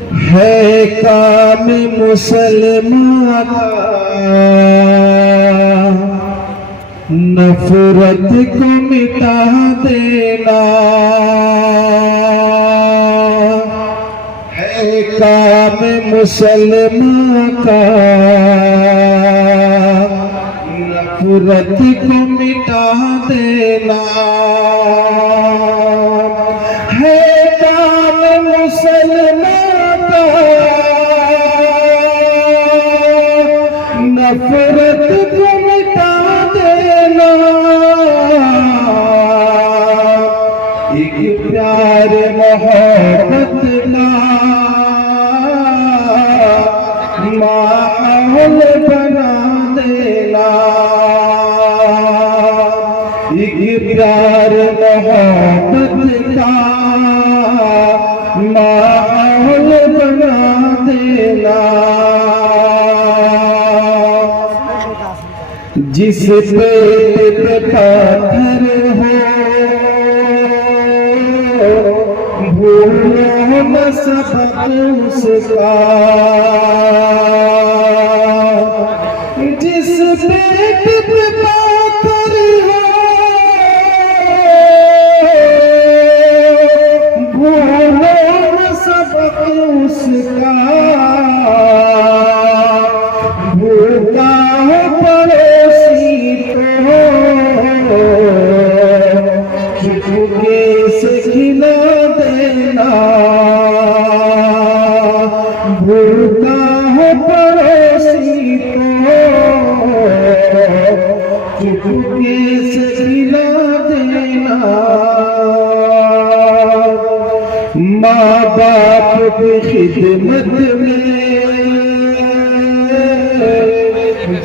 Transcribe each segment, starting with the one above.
है काम मुसलमान का नफरत को मिटा देना, है काम मुसलमान का नफरत को मिटा देना, है काम मुसलमान का नफरत को मिटा देना, एक प्यार मोहब्बत का माहौल बना देना, एक प्यार मोहब्बत का माहौल बना देना, जिस पेट पे पत्थर हो भूलो न सबक उसका, जिस पेट पे पत्थर हो भूलो न सबक उसका, भूखा हो पड़ोसी को चुपके से खिला देना, भूखा हो पड़ोसी को चुपके से खिला देना, माँ बाप की खिदमत में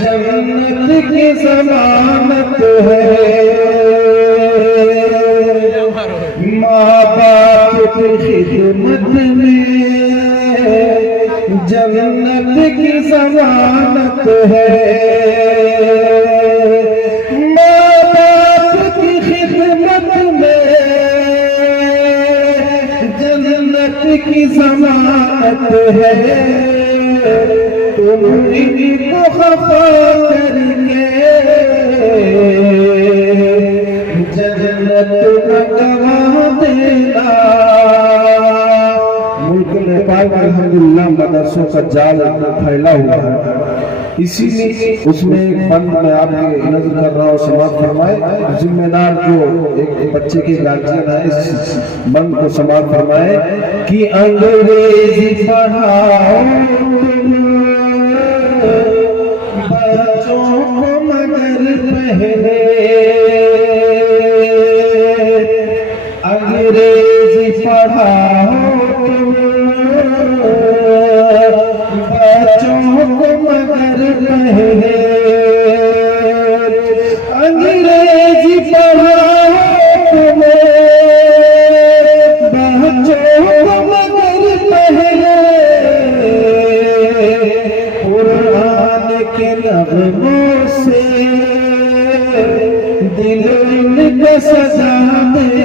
जन्नत की ज़मानत है, माँ बाप की खिदमत में जन्नत की ज़मानत है, माँ बाप की खिदमत में जन्नत की ज़मानत है, तुम इनको खफा करके जन्नत न गवा देना। मुल्क नेपाल में अल्हम्दुलिल्लाह मदरसों का जाल फैला हुआ है, इसीलिए उसमें एक बंद में आपके नजर कर रहा हूँ, समाप्त फरमाए। जिम्मेदार जो एक बच्चे के गार्जियन है, इस बंद को समाप्त फरमाए कि अंग्रेजी पढ़ाओ बच्चों को मगर पहले, अंग्रेजी पढ़ाओ बच्चों को मगर पहले, अंग्रेजी पढ़ाओ बच्चों को मगर पहले, कुरान के नग़मों से दिल इनका सजा दे